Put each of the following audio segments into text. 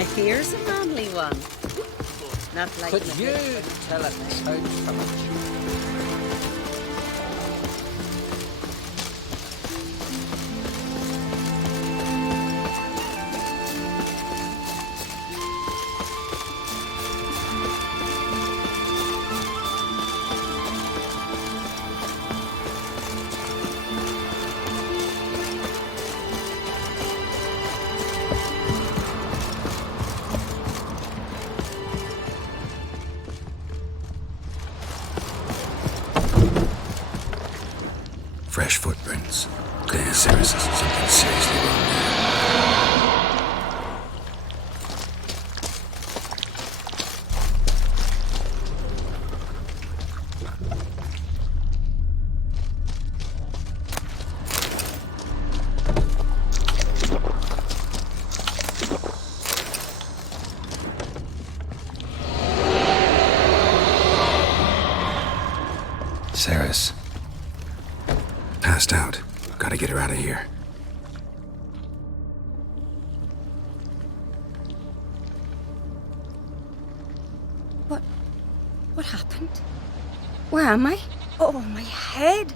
I hear's a manly one. Not like Could the you big- tell it sounds from it? Fresh footprints. Clear Ceres is something seriously wrong there. Ceres. Passed out. Gotta get her out of here. What happened? Where am I? Oh, my head.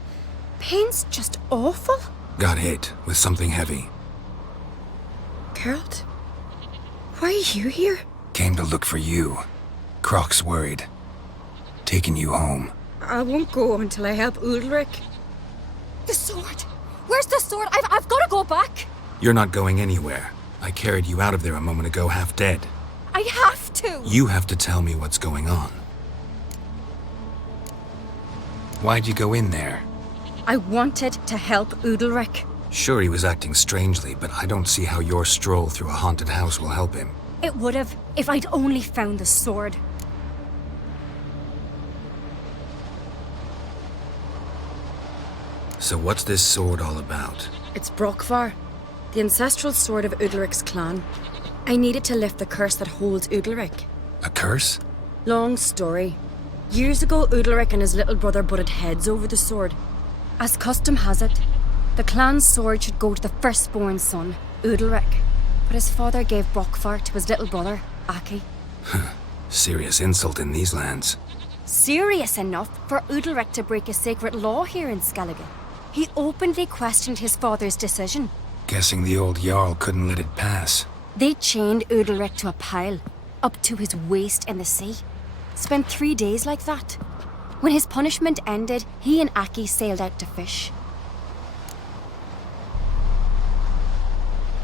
Pain's just awful. Got hit with something heavy. Geralt, why are you here? Came to look for you. Croc's worried. Taking you home. I won't go until I help Ulrich. The sword! Where's the sword? I've got to go back! You're not going anywhere. I carried you out of there a moment ago half dead. I have to! You have to tell me what's going on. Why'd you go in there? I wanted to help Ulrich. Sure, he was acting strangely, but I don't see how your stroll through a haunted house will help him. It would have if I'd only found the sword. So what's this sword all about? It's Brokvar, the ancestral sword of Ulrich's clan. I needed to lift the curse that holds Ulrich. A curse? Long story. Years ago, Ulrich and his little brother butted heads over the sword. As custom has it, the clan's sword should go to the firstborn son, Ulrich. But his father gave Brokvar to his little brother, Aki. Serious insult in these lands. Serious enough for Ulrich to break a sacred law here in Skellige. He openly questioned his father's decision. Guessing the old Jarl couldn't let it pass. They chained Ulrich to a pile, up to his waist in the sea. Spent 3 days like that. When his punishment ended, he and Aki sailed out to fish.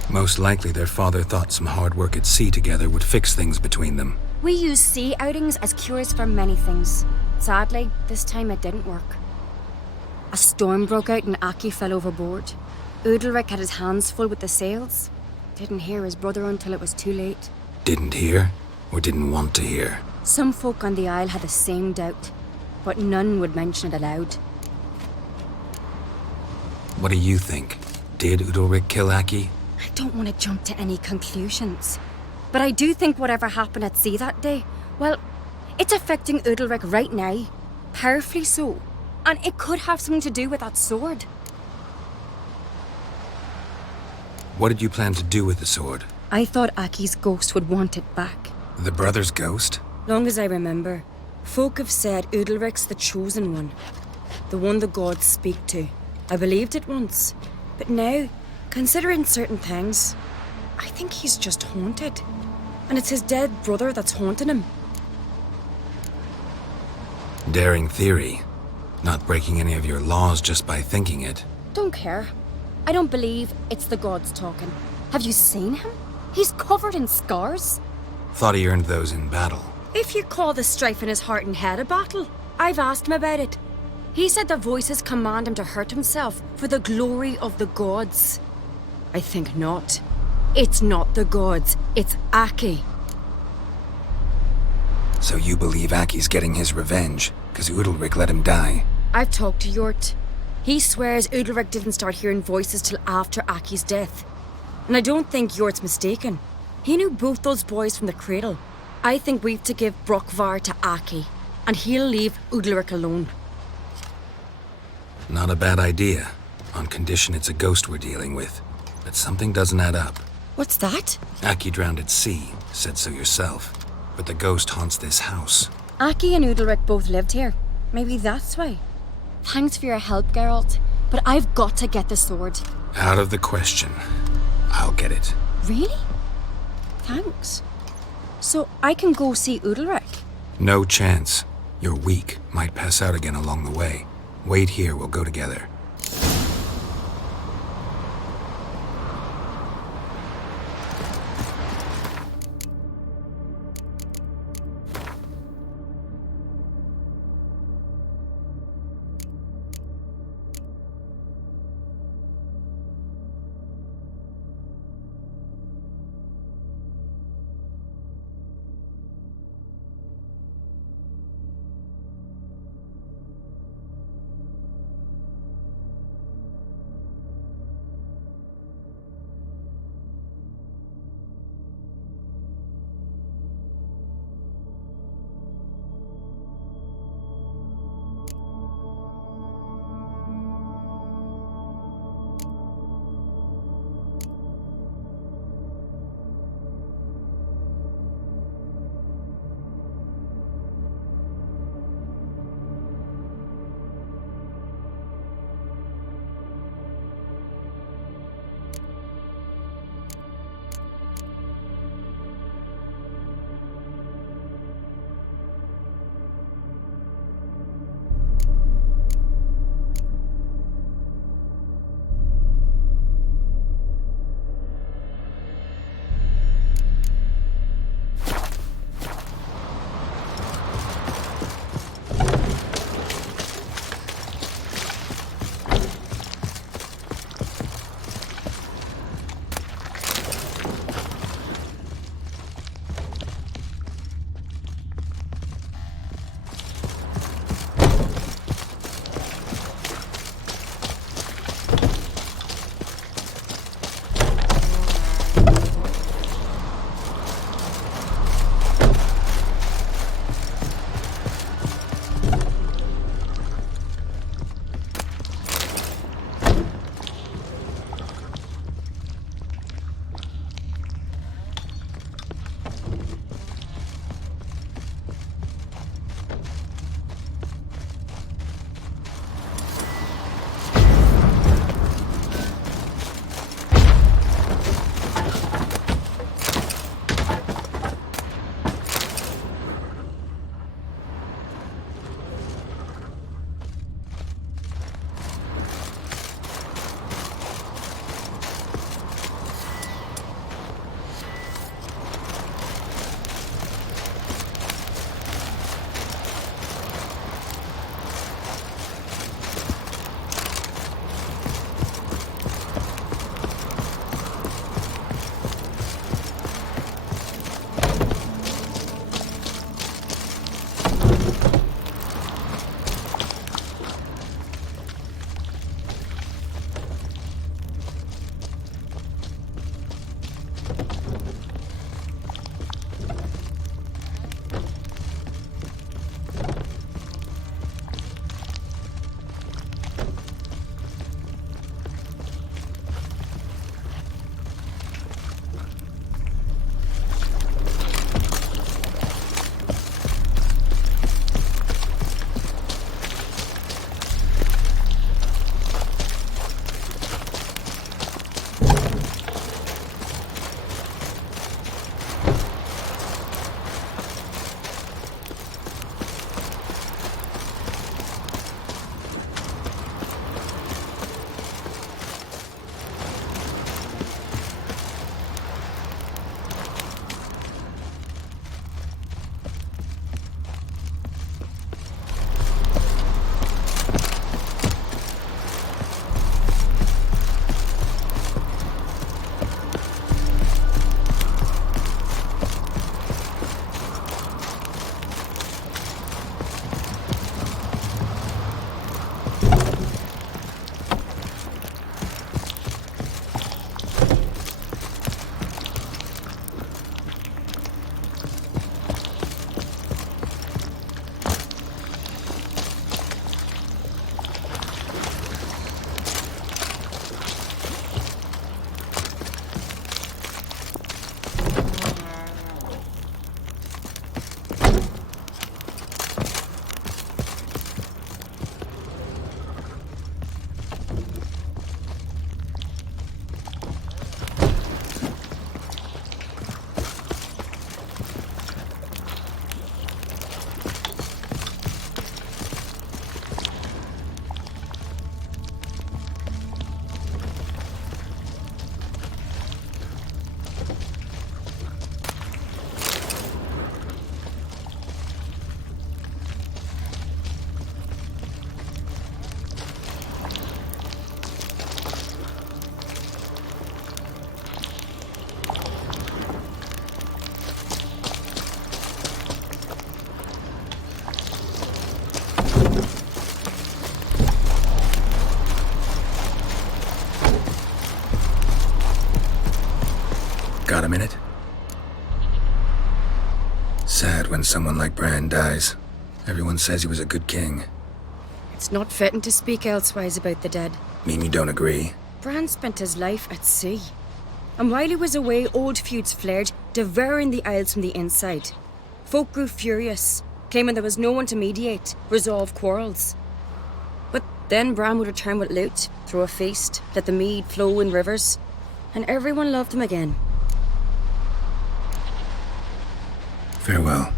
Most likely their father thought some hard work at sea together would fix things between them. We use sea outings as cures for many things. Sadly, this time it didn't work. A storm broke out and Aki fell overboard. Ulrich had his hands full with the sails. Didn't hear his brother until it was too late. Didn't hear, or didn't want to hear? Some folk on the Isle had the same doubt, but none would mention it aloud. What do you think? Did Ulrich kill Aki? I don't want to jump to any conclusions, but I do think whatever happened at sea that day, well, it's affecting Ulrich right now, powerfully so, and it could have something to do with that sword. What did you plan to do with the sword? I thought Aki's ghost would want it back. The brother's ghost? Long as I remember, folk have said Ulrich's the chosen one, the one the gods speak to. I believed it once, but now, considering certain things, I think he's just haunted. And it's his dead brother that's haunting him. Daring theory. Not breaking any of your laws just by thinking it. Don't care. I don't believe it's the gods talking. Have you seen him? He's covered in scars. Thought he earned those in battle. If you call the strife in his heart and head a battle, I've asked him about it. He said the voices command him to hurt himself for the glory of the gods. I think not. It's not the gods, it's Aki. So you believe Aki's getting his revenge, because Ulrich let him die? I've talked to Jort. He swears Ulrich didn't start hearing voices till after Aki's death. And I don't think Jort's mistaken. He knew both those boys from the cradle. I think we've to give Brokvar to Aki, and he'll leave Ulrich alone. Not a bad idea, on condition it's a ghost we're dealing with. But something doesn't add up. What's that? Aki drowned at sea, said so yourself. But the ghost haunts this house. Aki and Udalric both lived here. Maybe that's why. Thanks for your help, Geralt. But I've got to get the sword. Out of the question. I'll get it. Really? Thanks. So I can go see Udalric? No chance. You're weak. Might pass out again along the way. Wait here, we'll go together. Got a minute? Sad when someone like Bran dies. Everyone says he was a good king. It's not fitting to speak elsewise about the dead. Mean you don't agree? Bran spent his life at sea. And while he was away, old feuds flared, devouring the Isles from the inside. Folk grew furious, claiming there was no one to mediate, resolve quarrels. But then Bran would return with loot, throw a feast, let the mead flow in rivers, and everyone loved him again. Farewell.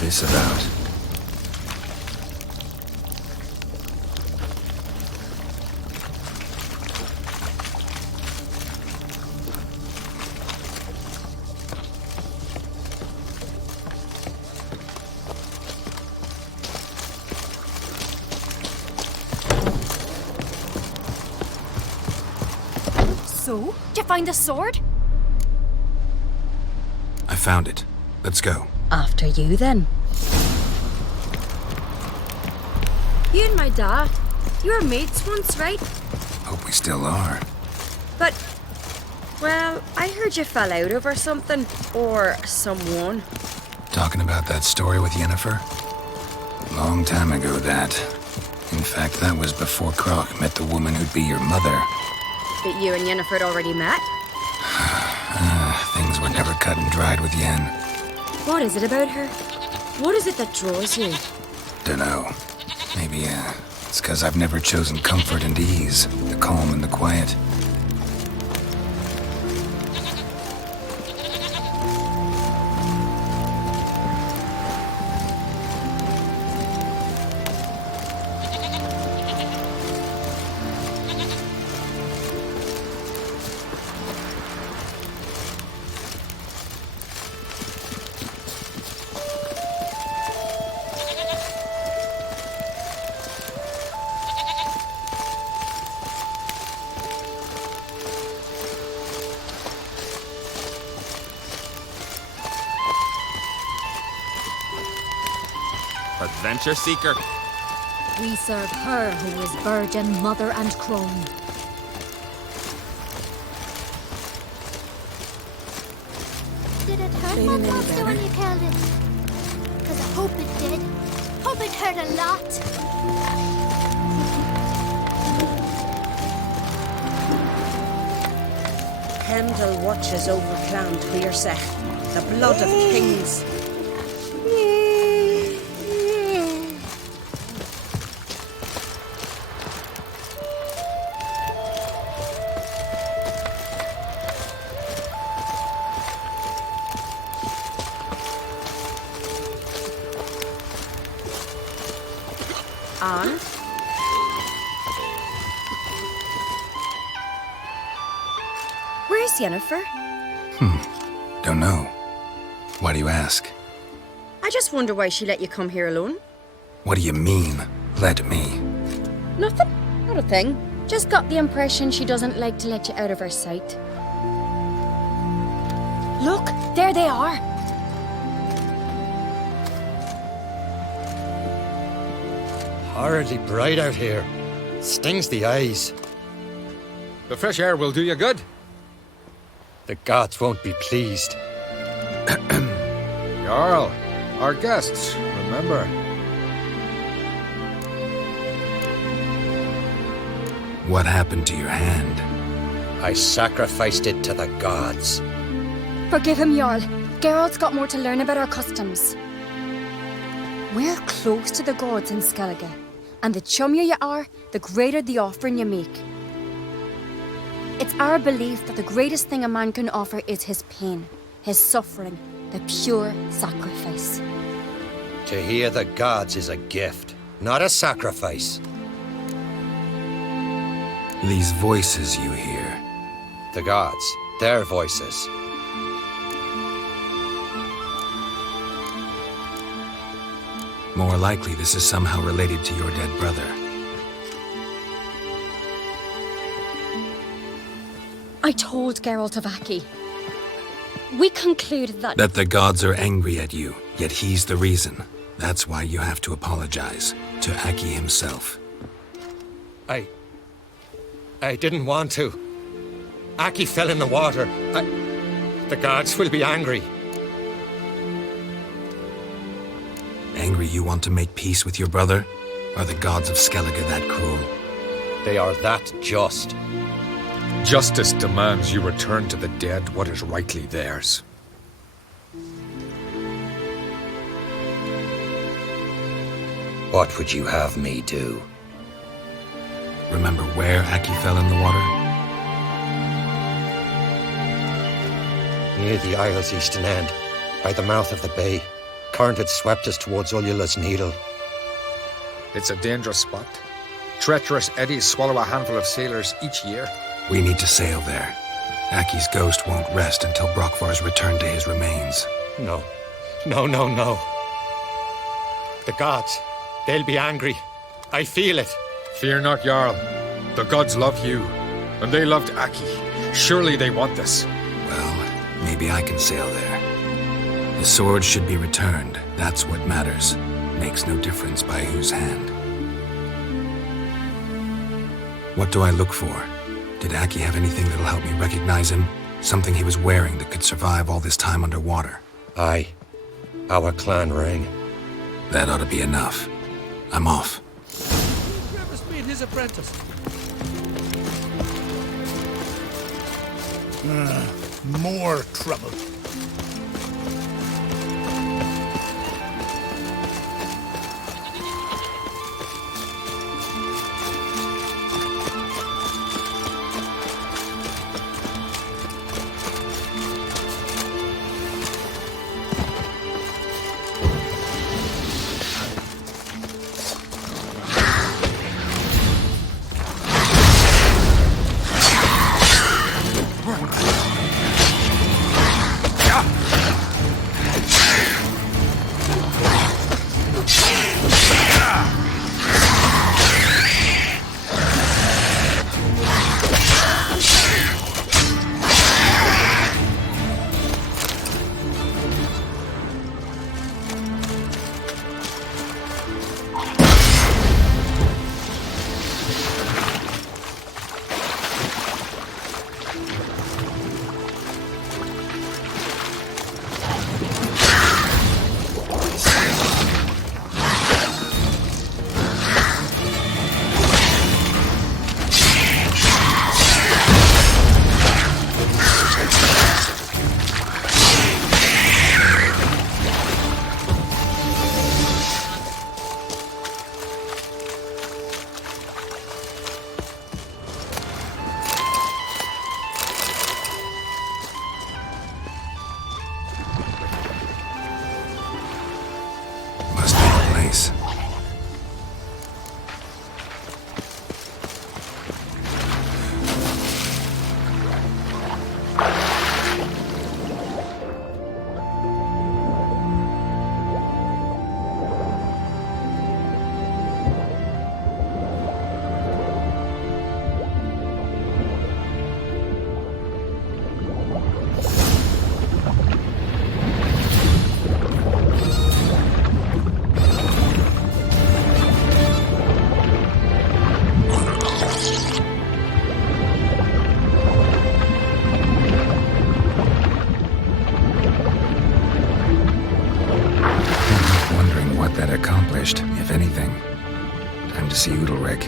This about? So? Did you find the sword? I found it. Let's go. After you, then. You and my dad, you were mates once, right? Hope we still are. But, well, I heard you fell out over something. Or someone. Talking about that story with Yennefer? Long time ago, that. In fact, that was before Croc met the woman who'd be your mother. That you and Yennefer had already met? Things were never cut and dried with Yen. What is it about her? What is it that draws you? Dunno. Maybe, it's 'cause I've never chosen comfort and ease, the calm and the quiet. Adventure seeker. We serve her who is virgin, mother, and crone. Did it hurt my monster when you killed it? 'Cause I hope it did. Hope it hurt a lot. Heimdall watches over Clan Tuirsech, the blood of kings. And Where's Yennefer? Don't know. Why do you ask? I just wonder why she let you come here alone. What do you mean, let me? Nothing. Not a thing. Just got the impression she doesn't like to let you out of her sight. Look, there they are. Horridly bright out here. Stings the eyes. The fresh air will do you good. The gods won't be pleased. Jarl, our guests, remember. What happened to your hand? I sacrificed it to the gods. Forgive him, Jarl. Geralt's got more to learn about our customs. We're close to the gods in Skellige, and the chummier you are, the greater the offering you make. It's our belief that the greatest thing a man can offer is his pain, his suffering, the pure sacrifice. To hear the gods is a gift, not a sacrifice. These voices you hear. The gods, their voices. More likely this is somehow related to your dead brother. I told Geralt of Aki. We concluded that... That the gods are angry at you, yet he's the reason. That's why you have to apologize to Aki himself. I didn't want to. Aki fell in the water. The gods will be angry. Angry you want to make peace with your brother? Are the gods of Skellige that cruel? They are that just. Justice demands you return to the dead what is rightly theirs. What would you have me do? Remember where Aki fell in the water? Near the isle's eastern end, by the mouth of the bay. Current had swept us towards Ullula's Needle. It's a dangerous spot. Treacherous eddies swallow a handful of sailors each year. We need to sail there. Aki's ghost won't rest until Brokvar's returned to his remains. No. No. The gods, they'll be angry. I feel it. Fear not, Jarl. The gods love you, and they loved Aki. Surely they want this. Well, maybe I can sail there. The sword should be returned. That's what matters. Makes no difference by whose hand. What do I look for? Did Aki have anything that'll help me recognize him? Something he was wearing that could survive all this time underwater? Aye. Our clan ring. That ought to be enough. I'm off. Whoever's been his apprentice? More trouble. If anything, time to see Udalric.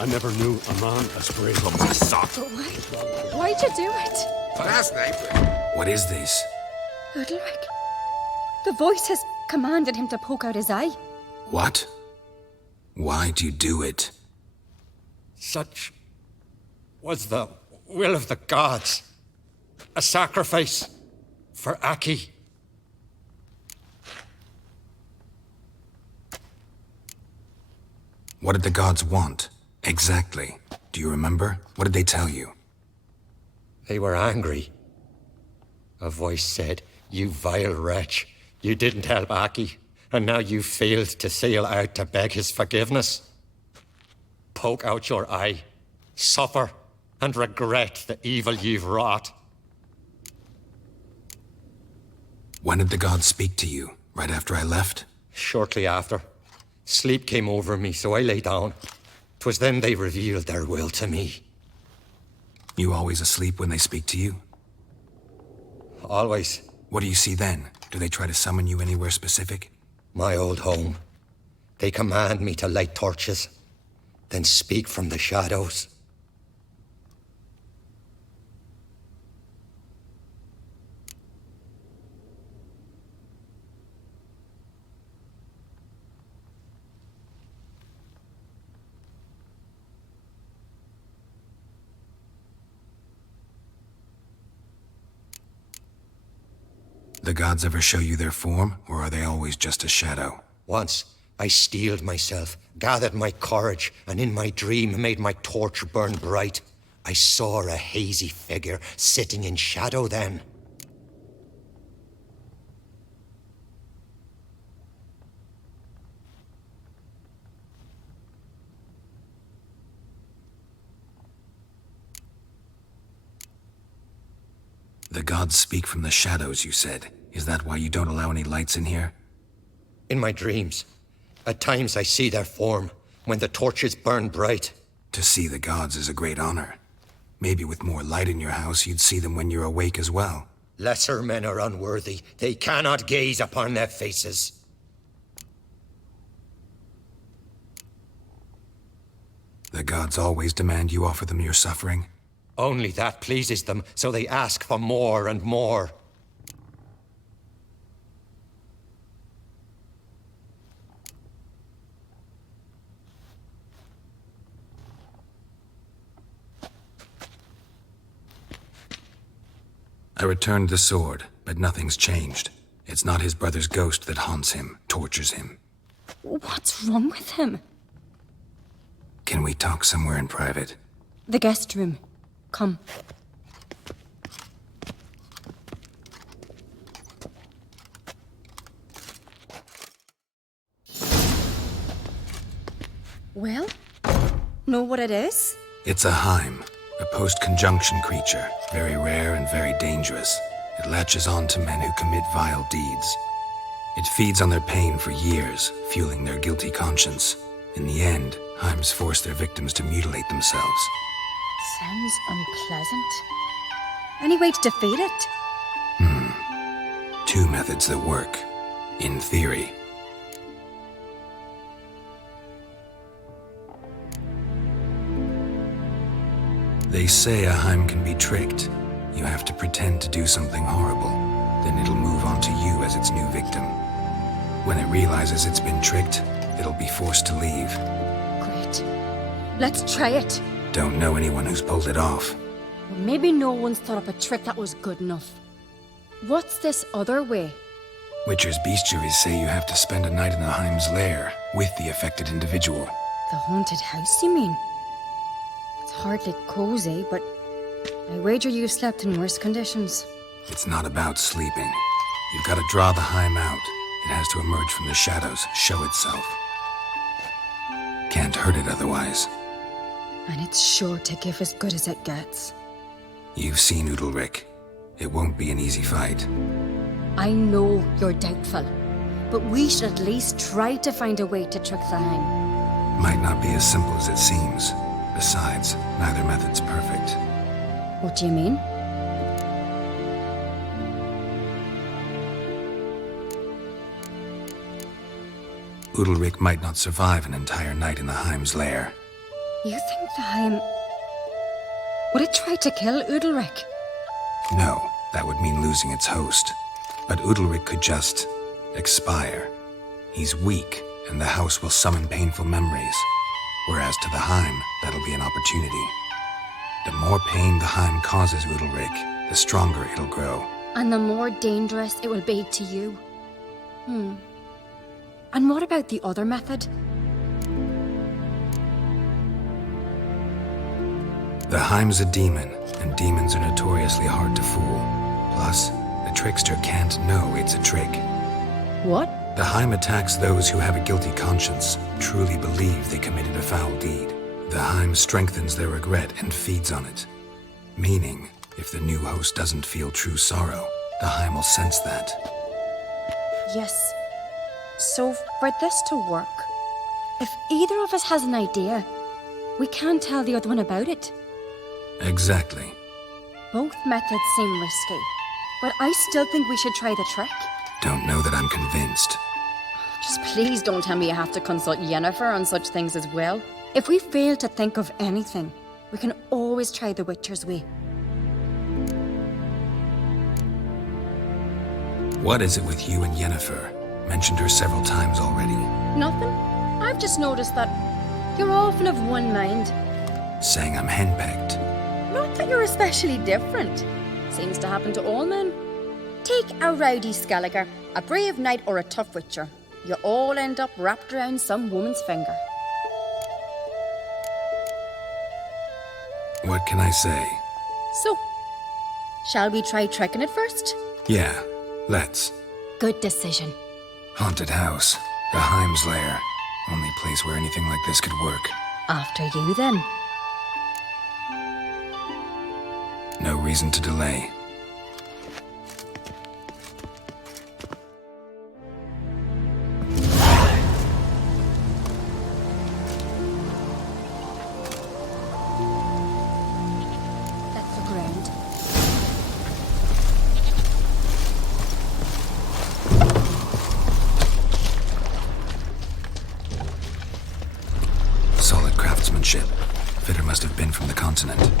I never knew a man as brave as a sock. Why'd you do it? Last night. What is this? Udalric. The voice has commanded him to poke out his eye. What? Why'd you do it? Such was the will of the gods. A sacrifice for Aki. What did the gods want? Exactly. Do you remember? What did they tell you? They were angry. A voice said, "You vile wretch, you didn't help Aki, and now you failed to sail out to beg his forgiveness. Poke out your eye, suffer, and regret the evil you've wrought." When did the gods speak to you? Right after I left? Shortly after. Sleep came over me, so I lay down. 'Twas then they revealed their will to me. You always asleep when they speak to you? Always. What do you see then? Do they try to summon you anywhere specific? My old home. They command me to light torches, then speak from the shadows. The gods ever show you their form, or are they always just a shadow? Once, I steeled myself, gathered my courage, and in my dream made my torch burn bright. I saw a hazy figure sitting in shadow then. The gods speak from the shadows, you said. Is that why you don't allow any lights in here? In my dreams, at times I see their form, when the torches burn bright. To see the gods is a great honor. Maybe with more light in your house, you'd see them when you're awake as well. Lesser men are unworthy. They cannot gaze upon their faces. The gods always demand you offer them your suffering? Only that pleases them, so they ask for more and more. I returned the sword, but nothing's changed. It's not his brother's ghost that haunts him, tortures him. What's wrong with him? Can we talk somewhere in private? The guest room. Come. Well, know what it is? It's a Heim, a post-conjunction creature, very rare and very dangerous. It latches on to men who commit vile deeds. It feeds on their pain for years, fueling their guilty conscience. In the end, Heims force their victims to mutilate themselves. Sounds unpleasant. Any way to defeat it? Two methods that work, in theory. They say a Heim can be tricked. You have to pretend to do something horrible. Then it'll move on to you as its new victim. When it realizes it's been tricked, it'll be forced to leave. Great. Let's try it. Don't know anyone who's pulled it off. Well, maybe no one's thought up a trick that was good enough. What's this other way? Witcher's bestiaries say you have to spend a night in a Heim's lair with the affected individual. The haunted house, you mean? It's hardly cozy, but I wager you slept in worse conditions. It's not about sleeping. You've got to draw the Heim out. It has to emerge from the shadows, show itself. Can't hurt it otherwise. And it's sure to give as good as it gets. You've seen Udalric. It won't be an easy fight. I know you're doubtful, but we should at least try to find a way to trick the Heim. Might not be as simple as it seems. Besides, neither method's perfect. What do you mean? Udalric might not survive an entire night in the Heim's lair. You think the Heim... Would it try to kill Udalric? No, that would mean losing its host. But Udalric could just expire. He's weak, and the house will summon painful memories. Whereas to the Heim, that'll be an opportunity. The more pain the Heim causes Udalric, the stronger it'll grow. And the more dangerous it will be to you. And what about the other method? The Heim's a demon, and demons are notoriously hard to fool. Plus, the trickster can't know it's a trick. What? The Heim attacks those who have a guilty conscience, truly believe they committed a foul deed. The Heim strengthens their regret and feeds on it. Meaning, if the new host doesn't feel true sorrow, the Heim will sense that. Yes. So, for this to work, if either of us has an idea, we can't tell the other one about it. Exactly. Both methods seem risky, but I still think we should try the trick. Don't know that I'm convinced. Just please don't tell me you have to consult Yennefer on such things as well. If we fail to think of anything, we can always try the Witcher's way. What is it with you and Yennefer? Mentioned her several times already. Nothing. I've just noticed that you're often of one mind. Saying I'm henpecked. Not that you're especially different. Seems to happen to all men. Take a rowdy Skelliger, a brave knight, or a tough witcher. You all end up wrapped around some woman's finger. What can I say? So, shall we try tricking it first? Yeah, let's. Good decision. Haunted house. The Heim's lair. Only place where anything like this could work. After you, then. No reason to delay. That's the ground. Solid craftsmanship. Fitter must have been from the continent.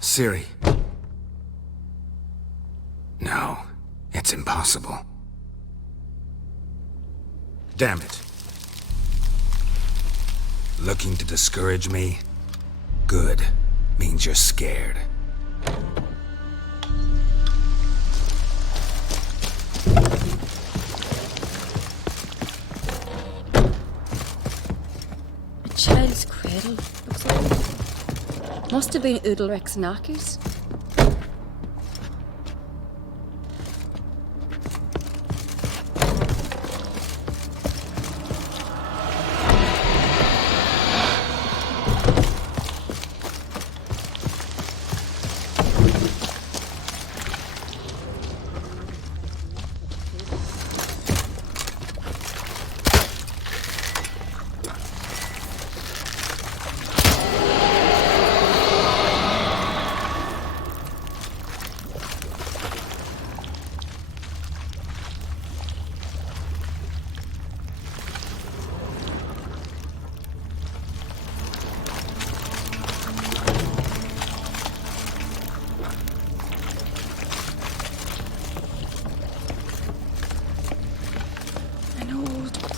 Ciri. No, it's impossible. Damn it. Looking to discourage me? Good. Means you're scared. A child's cradle, looks like. Must have been Udalric's knackers.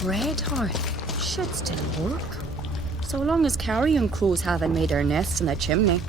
Bread heart should still work. So long as carrion crows haven't made their nests in the chimney.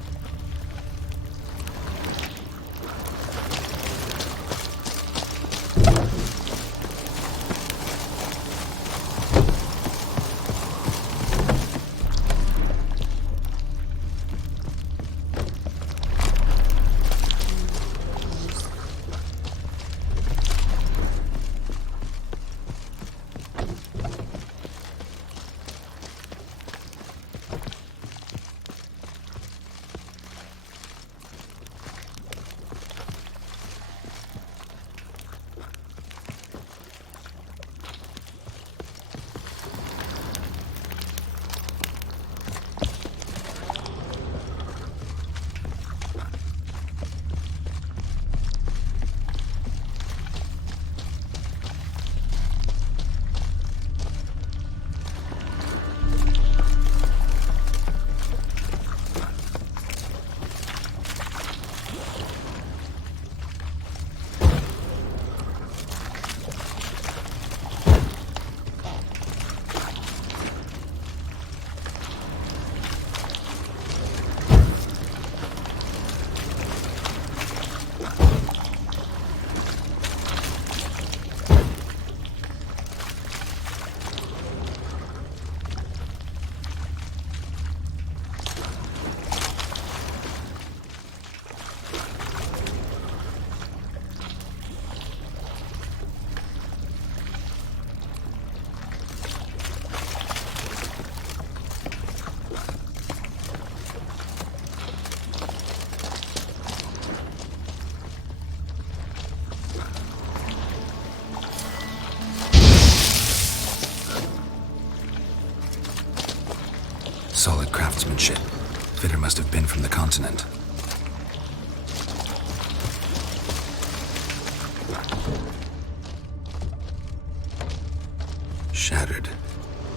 Solid craftsmanship. Fitter must have been from the continent. Shattered.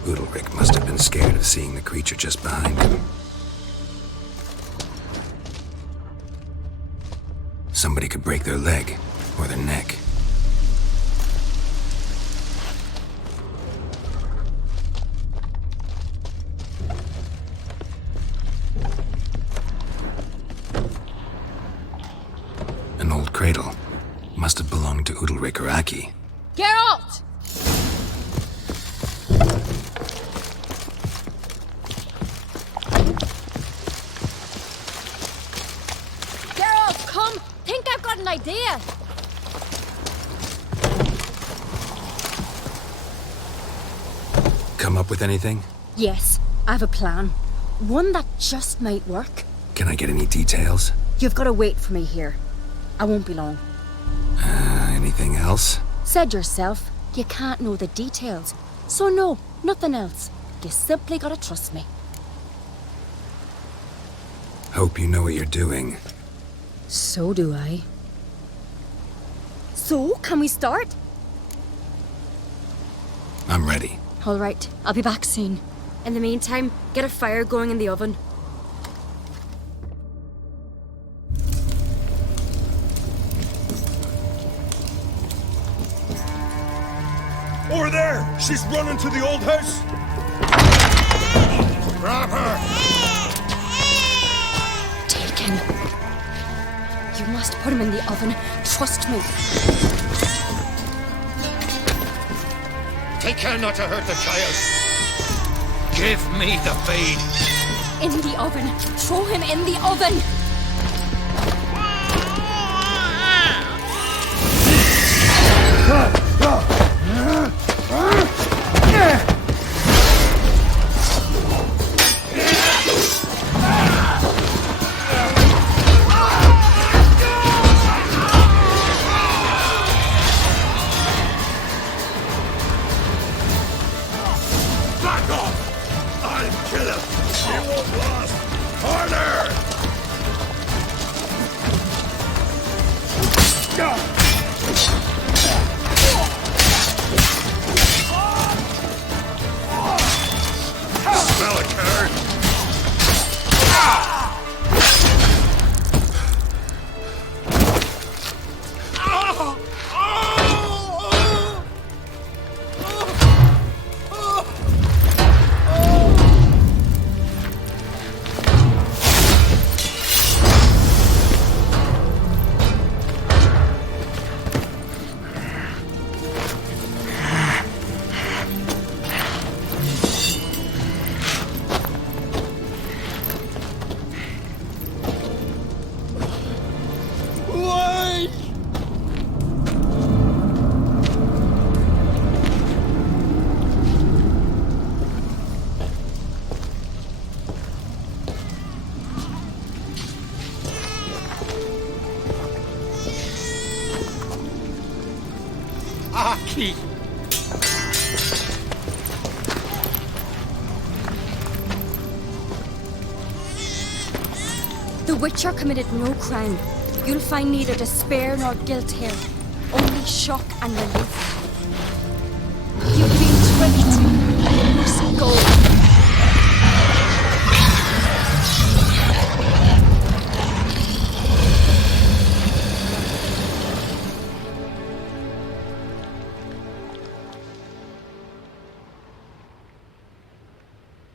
Udalric must have been scared of seeing the creature just behind him. Somebody could break their leg, or their neck. An old cradle. Must have belonged to Udalric or Aki. Geralt! Geralt, come! Think I've got an idea! Come up with anything? Yes, I have a plan. One that just might work. Can I get any details? You've got to wait for me here. I won't be long. Anything else? Said yourself, you can't know the details. So no, nothing else. You simply gotta trust me. Hope you know what you're doing. So do I. So, can we start? I'm ready. All right, I'll be back soon. In the meantime, get a fire going in the oven. Over there! She's running to the old house! Grab her! Taken. You must put him in the oven. Trust me. Take care not to hurt the child. Give me the feed. In the oven. Throw him in the oven. Back off! I'll kill him! He won't last! Harder! Smell it, Kurt! Aki! The Witcher committed no crime. You'll find neither despair nor guilt here. Only shock and relief. You've been tricked. You must go.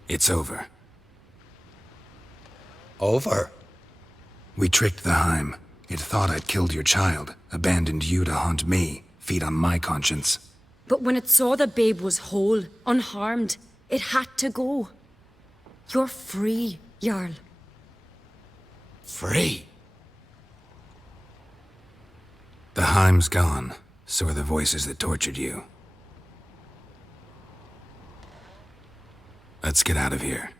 It's over. Over? We tricked the Heim. It thought I'd killed your child, abandoned you to haunt me, feed on my conscience. But when it saw the babe was whole, unharmed, it had to go. You're free, Jarl. Free? The Heim's gone, so are the voices that tortured you. Let's get out of here.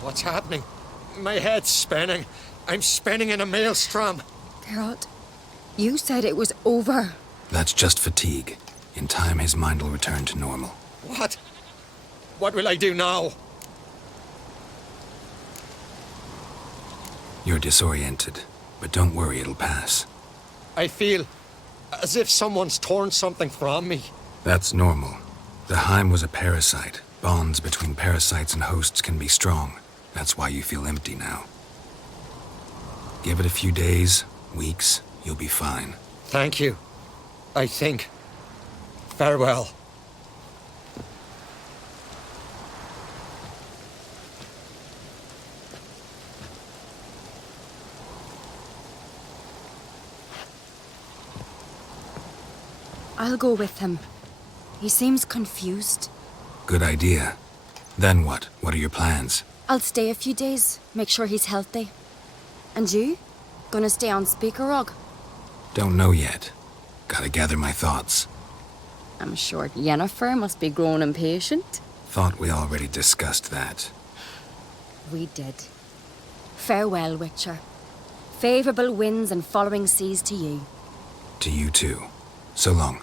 What's happening? My head's spinning. I'm spinning in a maelstrom. Geralt, you said it was over. That's just fatigue. In time, his mind will return to normal. What? What will I do now? You're disoriented, but don't worry, it'll pass. I feel as if someone's torn something from me. That's normal. The Heim was a parasite. Bonds between parasites and hosts can be strong. That's why you feel empty now. Give it a few days, weeks, you'll be fine. Thank you. I think. Farewell. I'll go with him. He seems confused. Good idea. Then what? What are your plans? I'll stay a few days, make sure he's healthy. And you? Gonna stay on Speaker Rog? Don't know yet. Gotta gather my thoughts. I'm sure Yennefer must be growing impatient. Thought we already discussed that. We did. Farewell, Witcher. Favourable winds and following seas to you. To you too. So long.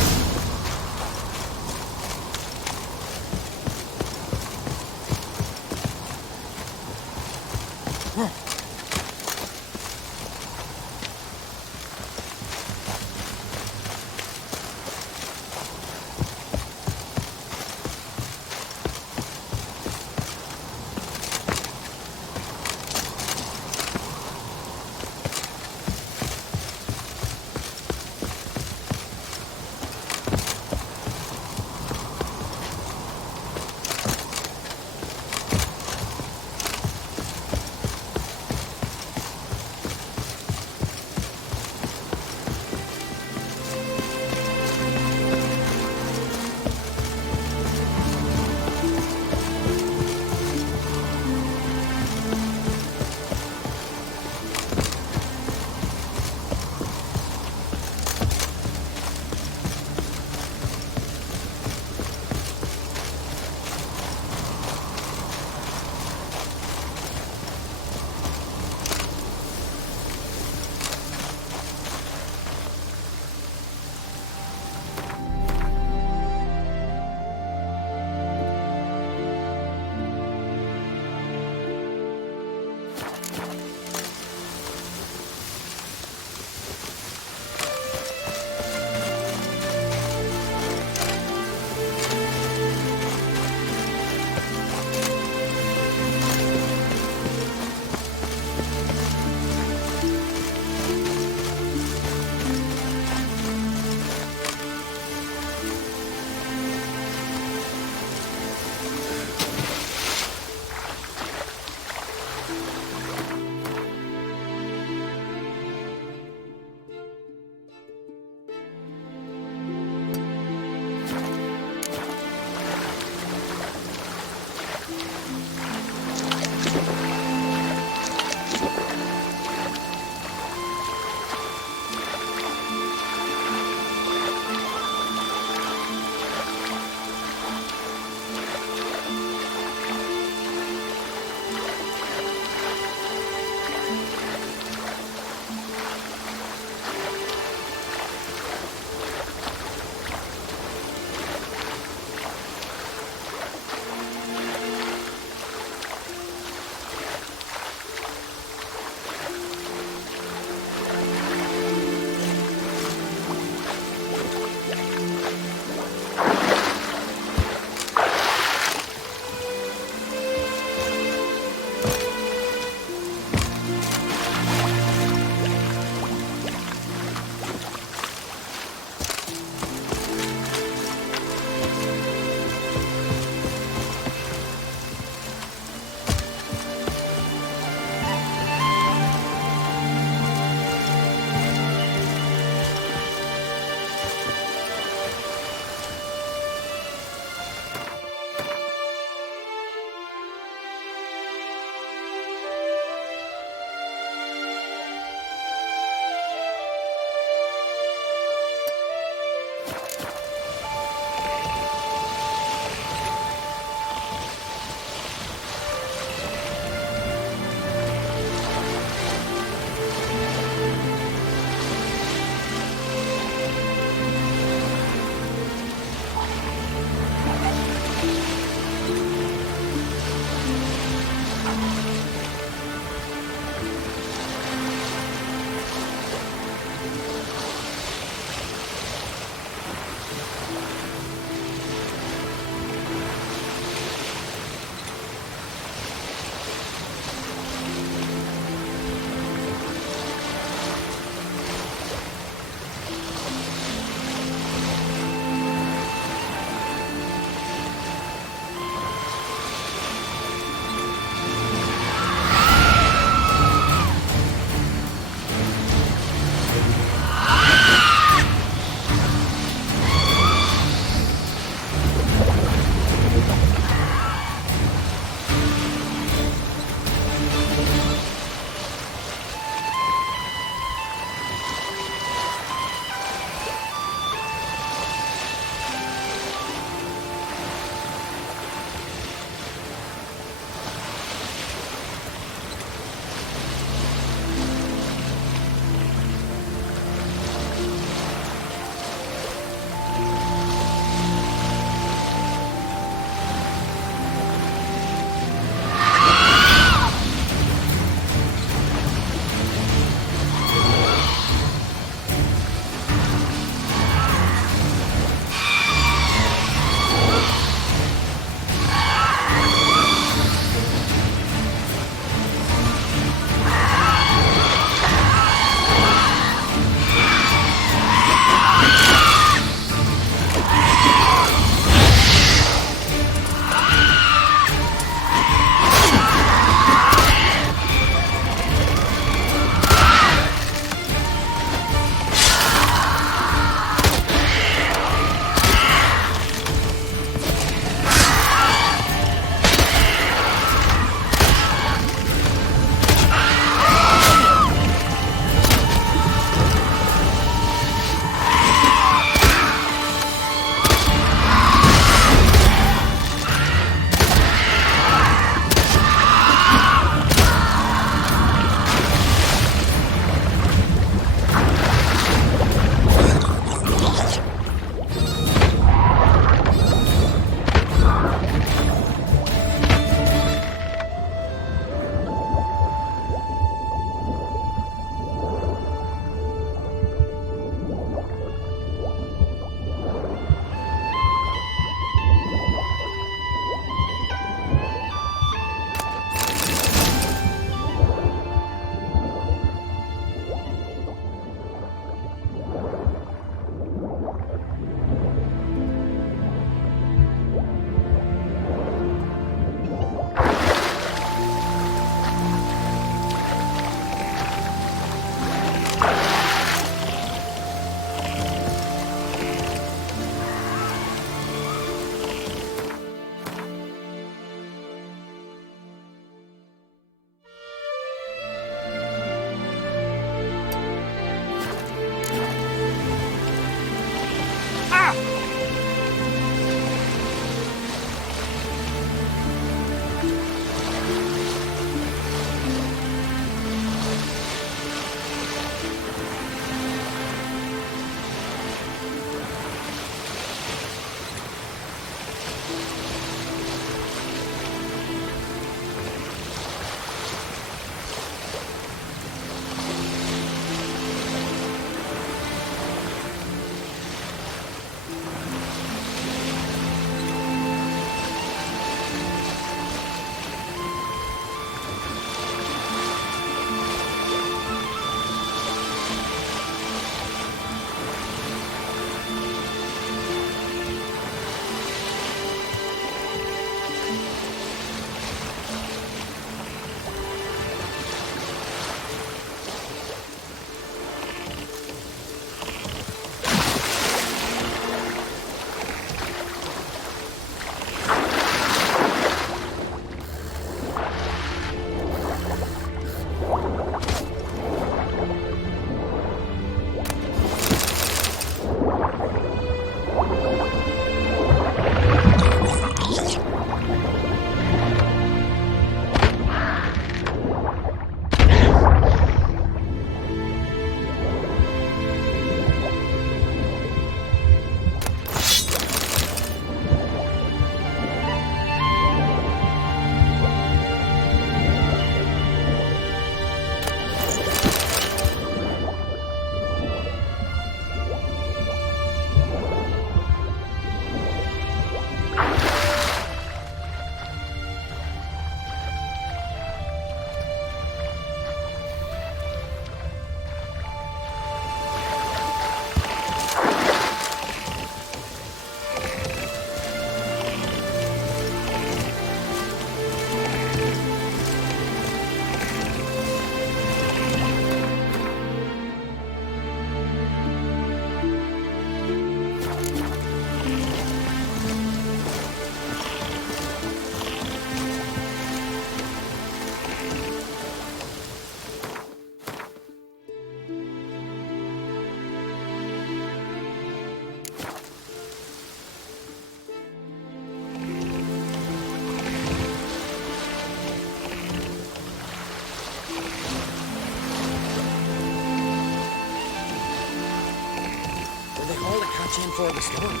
watching him for the storm.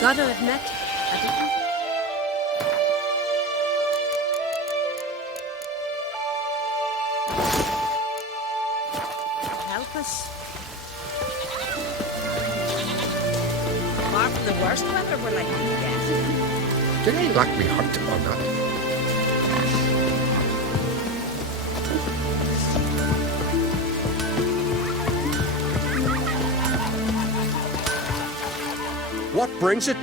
Gotta admit, I didn't. Help us. Apart from the worst weather we're likely to get. Did I lack me heart on that? What brings it?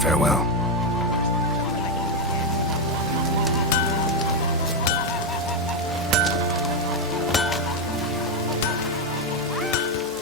Farewell.